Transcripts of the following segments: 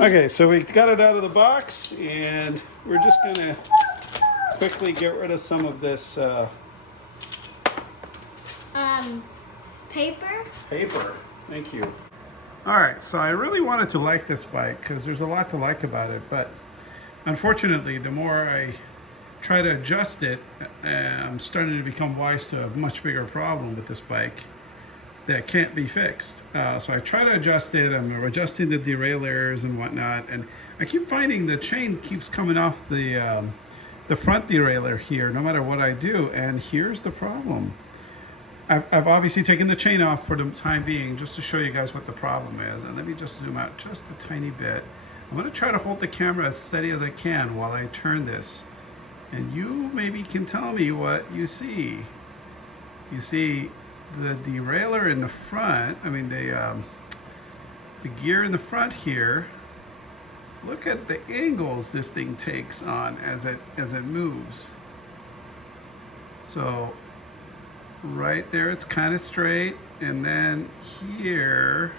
Okay, so we got it out of the box, and we're just gonna quickly get rid of some of this Paper. paper. Thank you. All right, so I really wanted to like this bike because there's a lot to like about it, but unfortunately, the more I try to adjust it, I'm starting to become wise to a much bigger problem with this bike that can't be fixed. So I try to adjust it. I'm adjusting the derailleurs and whatnot, and I keep finding the chain keeps coming off the front derailleur here, no matter what I do. And here's the problem. I've obviously taken the chain off for the time being, just to show you guys what the problem is. And let me just zoom out just a tiny bit. I'm going to try to hold the camera as steady as I can while I turn this, and you maybe can tell me what you see. You see the derailleur in the front, I mean the gear in the front here. Look at the angles this thing takes on as it moves. So right there it's kind of straight, and then here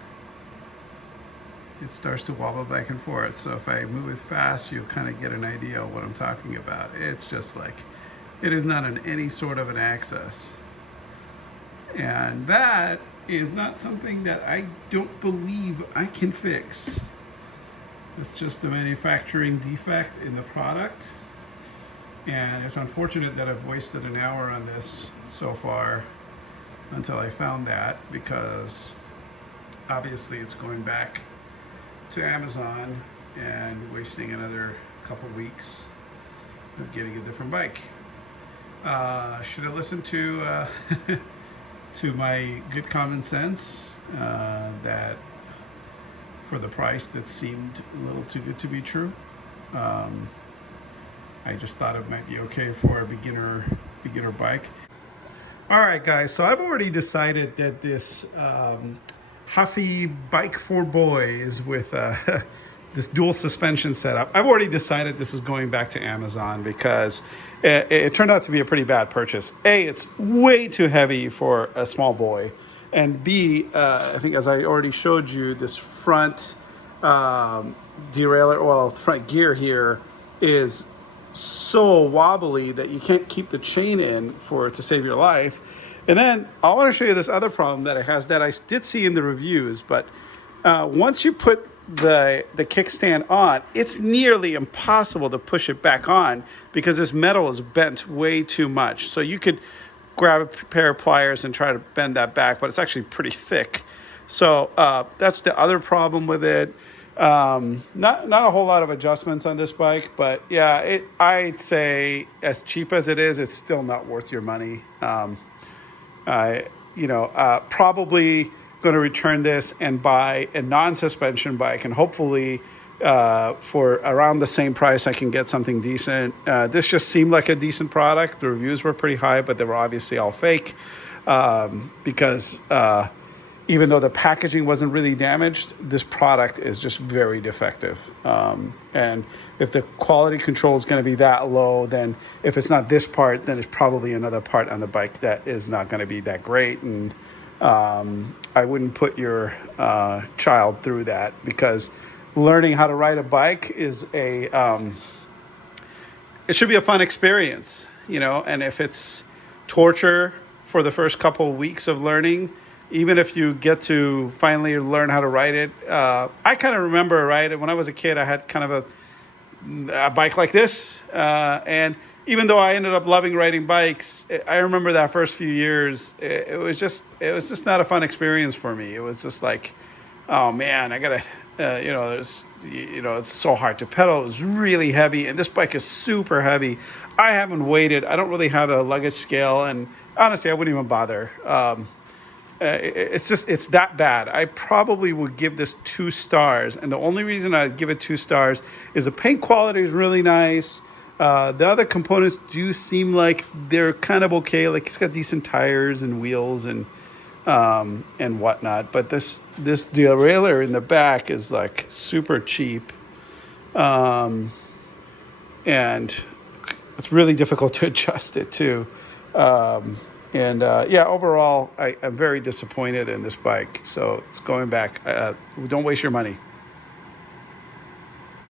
it starts to wobble back and forth. So if I move it fast, you'll kind of get an idea of what I'm talking about. It's just like, it is not on any sort of an axis. And that is not something that I don't believe I can fix. It's just a manufacturing defect in the product. And it's unfortunate that I've wasted an hour on this so far until I found that, because obviously it's going back to Amazon and wasting another couple weeks of getting a different bike. Should I listen to to my good common sense that for the price that seemed a little too good to be true? I just thought it might be okay for a beginner bike. All right, guys, so I've already decided that this Huffy bike for boys with this dual suspension setup, I've already decided this is going back to Amazon, because it turned out to be a pretty bad purchase. A, it's way too heavy for a small boy, and B, I think as I already showed you, this front derailleur, well, front gear here is so wobbly that you can't keep the chain in to save your life. And then I want to show you this other problem that it has that I did see in the reviews, but once you put the kickstand on, it's nearly impossible to push it back on because this metal is bent way too much. So you could grab a pair of pliers and try to bend that back, but it's actually pretty thick. So that's the other problem with it. Not a whole lot of adjustments on this bike, but yeah, I'd say as cheap as it is, it's still not worth your money. Probably going to return this and buy a non-suspension bike, and hopefully for around the same price I can get something decent. This just seemed like a decent product. The reviews were pretty high, but they were obviously all fake, because even though the packaging wasn't really damaged, this product is just very defective. And if the quality control is going to be that low, then if it's not this part, then it's probably another part on the bike that is not going to be that great. And I wouldn't put your child through that, because learning how to ride a bike is it should be a fun experience, and if it's torture for the first couple of weeks of learning, even if you get to finally learn how to ride it. I kind of remember, right, when I was a kid, I had kind of a bike like this. And even though I ended up loving riding bikes, I remember that first few years, it was just not a fun experience for me. It was just like, oh man, I gotta, it's so hard to pedal. It was really heavy, and this bike is super heavy. I haven't weighted. I don't really have a luggage scale, and honestly, I wouldn't even bother. It's that bad. I probably would give this 2 stars. And the only reason I'd give it 2 stars is the paint quality is really nice. The other components do seem like they're kind of okay. Like it's got decent tires and wheels and whatnot. But this derailleur in the back is like super cheap. And it's really difficult to adjust it too. Overall, I'm very disappointed in this bike. So it's going back. Don't waste your money.